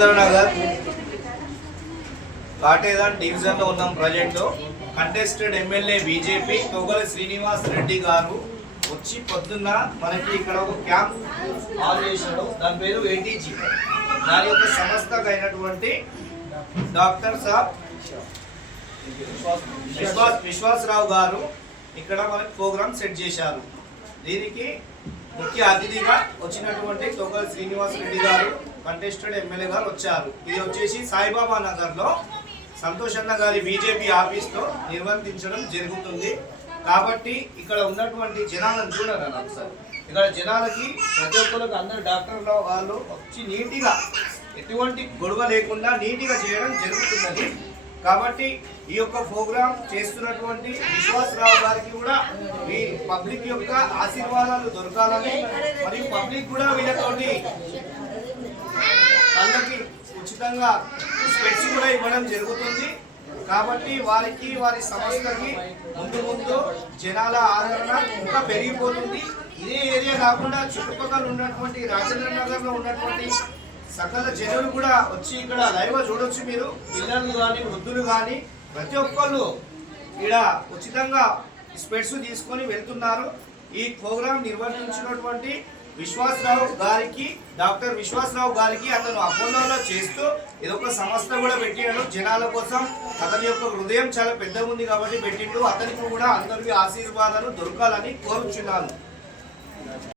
Nagar Katedan division లో ఉన్నాం present. Contested MLA BJP Thogali Srinivas Reddy గారు వచ్చి పొద్దున్న మనకి ఇక్కడ ఒక క్యాంప్ ఆన్ చేశాడు. దాని పేరు ఏటీజీ. దాని యొక్క సంస్థకు అయినటువంటి డాక్టర్ సాబ్ విశ్వాసరావు గారు ఇక్కడ మనకి ప్రోగ్రామ్ సెట్ చేశారు. దీనికి ముఖ్య అతిథిగా వచ్చినటువంటి తొగలి శ్రీనివాస్ రెడ్డి గారు కంటెస్టెడ్ ఎమ్మెల్యే గారు వచ్చారు. ఇది వచ్చేసి సాయిబాబా నగర్ లో సంతోష్ అన్న గారి బీజేపీ ఆఫీస్ లో నిర్వర్తించడం జరుగుతుంది. కాబట్టి ఇక్కడ ఉన్నటువంటి జనాలను చూడాలి ఒకసారి. ఇక్కడ జనాలకి ప్రతి ఒక్కరికి అందరు డాక్టర్ల వాళ్ళు వచ్చి నీట్గా ఎటువంటి గొడవ లేకుండా నీట్గా చేయడం జరుగుతున్నది. కాబట్టి ఈ యొక్క ప్రోగ్రామ్ చేస్తున్నటువంటి విశ్వాసరావు గారికి కూడా ఈ పబ్లిక్ యొక్క ఆశీర్వాదాలు దొరకాలని మరియు పబ్లిక్ కూడా వీళ్ళతోటి కళ్ళకి ఉచితంగా స్పెట్స్ కూడా ఇవ్వడం జరుగుతుంది. కాబట్టి వారికి వారి సంస్థకి ముందు ముందు జనాల ఆదరణ ఇంకా పెరిగిపోతుంది. ఇదే ఏరియా కాకుండా చుట్టుపక్కల ఉన్నటువంటి రాజేంద్ర నగర్ లో ఉన్నటువంటి సకల జనులు కూడా వచ్చి ఇక్కడ లైవ్ చూడొచ్చు. మీరు పిల్లలు కానీ వృద్ధులు కానీ ప్రతి ఒక్కళ్ళు ఇక్కడ ఉచితంగా స్పెట్స్ తీసుకొని వెళ్తున్నారు. ఈ ప్రోగ్రాం నిర్వహించినటువంటి విశ్వాసరావు గారికి, డాక్టర్ విశ్వాసరావు గారికి అతను అపోలోలో చేస్తూ ఇదొక సంస్థ కూడా పెట్టాడు జనాల కోసం. అతని యొక్క హృదయం చాలా పెద్దగా ఉంది కాబట్టి పెట్టిండు. అతనికి కూడా అందరికీ ఆశీర్వాదాలు దొరకాలని కోరుచున్నాను.